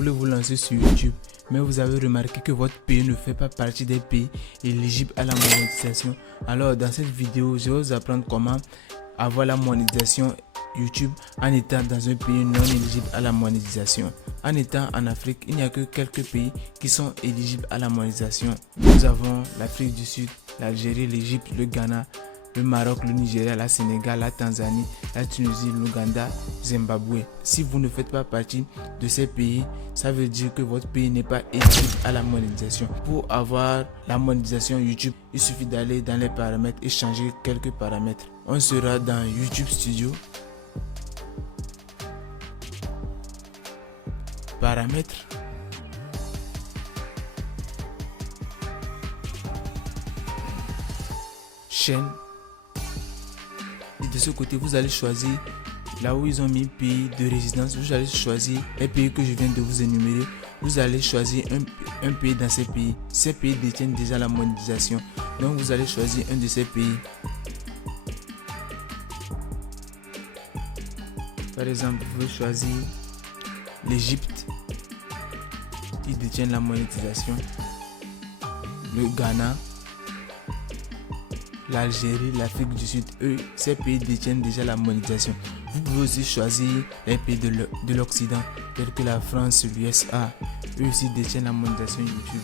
voulez vous lancer sur YouTube, mais vous avez remarqué que votre pays ne fait pas partie des pays éligibles à la monétisation, alors dans cette vidéo, je vais vous apprendre comment avoir la monétisation YouTube en étant dans un pays non éligible à la monétisation. En étant en Afrique, il n'y a que quelques pays qui sont éligibles à la monétisation. Nous avons l'Afrique du Sud, l'Algérie, l'Égypte, le Ghana, le Maroc, le Nigeria, la Sénégal, la Tanzanie, la Tunisie, l'Ouganda, Zimbabwe. Si vous ne faites pas partie de ces pays, ça veut dire que votre pays n'est pas éligible à la monétisation. Pour avoir la monétisation YouTube, il suffit d'aller dans les paramètres et changer quelques paramètres. On sera dans YouTube Studio, paramètres, chaîne. Et de ce côté, vous allez choisir là où ils ont mis pays de résidence. Vous allez choisir les pays que je viens de vous énumérer. Vous allez choisir un pays dans ces pays. Ces pays détiennent déjà la monétisation. Donc vous allez choisir un de ces pays. Par exemple, vous pouvez choisir l'Égypte qui détient la monétisation, le Ghana, l'Algérie, l'Afrique du Sud. Ces pays détiennent déjà la monétisation. Vous pouvez aussi choisir les pays de l'Occident, tels que la France, l'USA. Eux aussi détiennent la monétisation YouTube.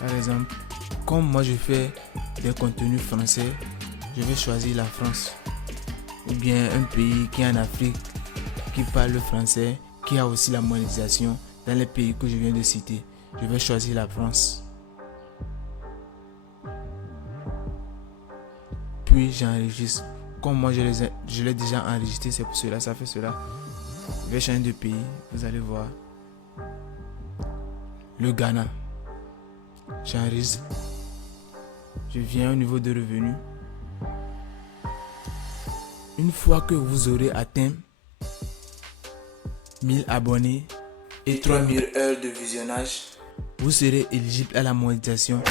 Par exemple, comme moi je fais des contenus français, je vais choisir la France. Ou bien un pays qui est en Afrique, qui parle le français, qui a aussi la monétisation dans les pays que je viens de citer. Je vais choisir la France. Puis j'enregistre. Comme moi je l'ai déjà enregistré, c'est pour cela, ça fait cela. Je vais changer de pays, vous allez voir. Le Ghana. J'enregistre. Je viens au niveau de revenus. Une fois que vous aurez atteint 1000 abonnés et 3000 heures de visionnage, vous serez éligible à la monétisation.